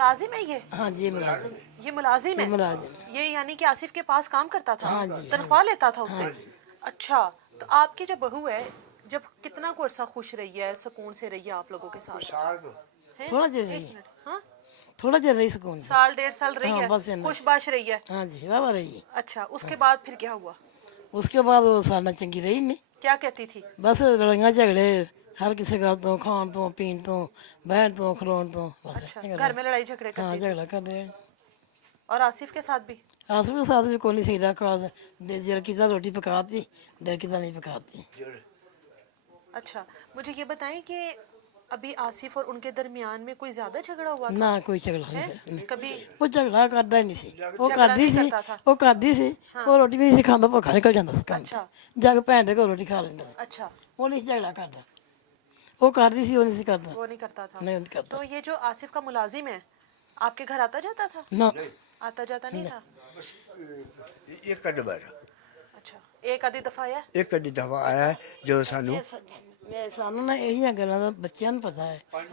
मुलाजिम है ये? हाँ जी, मुलाजिम है। ये मुलाजिम है? मुलाजिम है। ये यानी कि आसिफ के पास काम करता था? हाँ जी, तनख्वाह लेता था उससे? अच्छा, तो आपकी जो बहू है, जब कितना को अरसा खुश रही है, सुकून से रही है आप लोगों के साथ? हैं? थोड़ा देर एक रही, मिनट, हाँ? थोड़ा देर रही सुकून से। साल 1.5 साल रही हाँ, है, बस इतना। खुशबाश रही है? हाँ जी, वाह रही। अच्छा, उसके बाद फिर क्या हुआ? उसके बाद वो साडा चंगी रही नहीं, क्या कहती थी? बस लड़ाइयाँ झगड़े हर किसी गल तो, खाण तो, पीण तो, बहन तो, खलोण तो, बस अच्छा, ये घर में लड़ाई झगड़े हाँ करती थी? झगड़ा करते हैं। और आसिफ के साथ भी? आसू के साथ भी कोई नहीं सही रखा, दिल की रोटी पकाती, दिल की नहीं पकाती। अच्छा, मुझे ये बताएं कि अभी आसिफ और उनके दरमियान में कोई ज्यादा झगड़ा हुआ था? ना कोई झगड़ा हैं? नहीं, कभी वो झगड़ा करदा ही नहीं सी। ਉਹ झगड़ा ਕਰਦੀ नहीं ਸੀ, करता था? ਉਹ ਕਰਦੀ ਸੀ, ਉਹ ਰੋਟੀ ਵੀ ਨਹੀਂ ਸੀ ਖਾਂਦਾ, ਭੁੱਖਾ ਨਿਕਲ ਜਾਂਦਾ ਸੀ ਕੰਮ ਤੇ, अच्छा ਜਾ ਕੇ ਭੈਣ ਦੇ ਘਰੋਂ ਰੋਟੀ ਖਾ ਲੈਂਦਾ ਸੀ। अच्छा, ਉਹ ਨਹੀਂ ਸੀ ਝਗੜਾ ਕਰਦਾ, ਉਹ ਕਰਦੀ ਸੀ, ਉਹ ਨਹੀਂ ਸੀ ਕਰਦਾ, वो नहीं करता था। ਨਹੀਂ ਕਰਦਾ तो ये जो आसिफ का मुलाजिम है, आपके घर आता जाता था? ਨਾ। आता जाता नहीं था? ਇੱਕ ਅੱਧ ਵਾਰ अच्छा, एक आधी दफा आया? ਇੱਕ ਅੱਧੀ ਦਫਾ ਆਇਆ ਹੈ, ਜੋ ਸਾਨੂੰ ਸਾਨੂੰ ਨਾ ਇਹੀਆਂ ਗੱਲਾਂ ਦਾ ਬੱਚਿਆਂ ਨੂੰ ਪਤਾ ਹੈ।